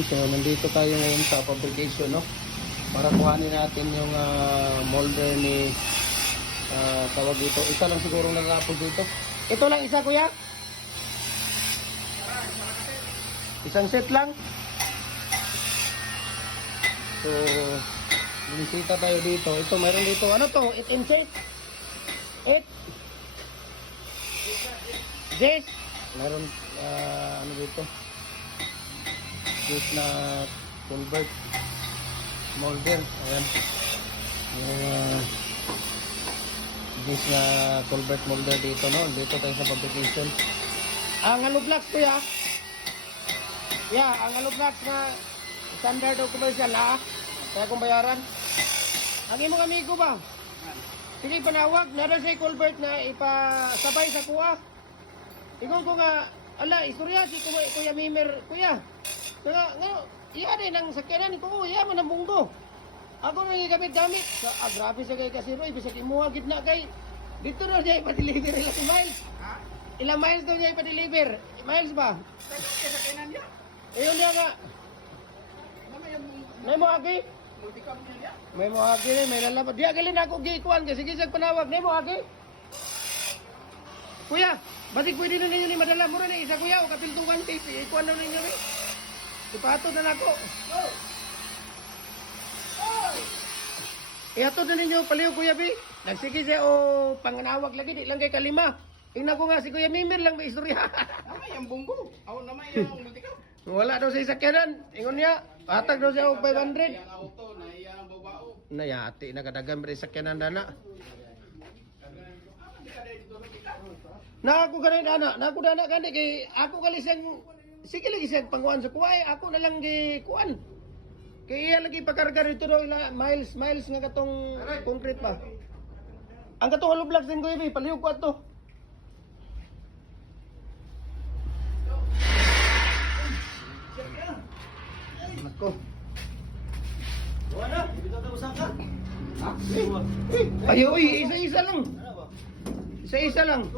Ayun, so nandito tayo ngayon sa fabrication, no? Para kuhanin natin yung molder ni tawag dito. Isa lang siguro nagapos dito. Ito lang isa, kuya? Isang set lang? So, binisita tayo dito. Ito, mayroon dito. Ano to? 8 inches? 8? Yes? Mayroon, ano dito? Yes na convert molder. Ayan. Yung, yes na convert molder dito, no? Dito tayo sa fabrication. Ang hollow blocks, kuya? Yeah, ang hollow blocks na standard o commercial, ha? Kaya kong bayaran. Ang imong amigo ba? Sige, panawag. Nara siya culvert na ipasabay sa kuha. Ikaw ko nga, ala, istorya si Kuya Mimer. Kuya, nga, iya rin ang sakyanan ko. Iya man ang bunggo. Ako nang gamit-gamit. Grabe siya kay Kasiroy. Bisag imuha gitna kay. Dito na siya ipa-deliver ilang miles. Ha? Ilang miles daw niya ipa-deliver? Miles ba? Sakyanan niya. Ayun niya nga. May mo agi? May mo agi rin, may lalabas. Di agalin ako gikuan kasi gisag panawag. May mo agi? Kuya, batik pwede na ninyo ni madala mo rin isa kuya o kapiltungan tape. Ikuan na ninyo rin. Ipato na nako. Ihatod na ninyo paliw kuya Bi. Nagsige siya o panganawag lagi. Di lang kay kalima. Tingnan ko nga si Kuya Mimir lang may istorya. Namay ang bunggo. Ako namay ang multikaw. Wala daw sa sakyanan. Ingon niya, patag daw siya og 500. Yang auto na iyang babao. Nayati na kadagan sa sakyanan dana. Na ako ganay dana, na ako dana gani kay ako gali siyang sige lagi siyang panguan sa kuway, ako na lang gi kuan. Kay iya lagi pakarga dito daw ila miles nga katong concrete pa. Ang katong hollow blocks din ko ibi, palihog ko ato. Nako. Wala, dito ka usap ka. Ha? Ay, isa-isa lang. Isa-isa lang.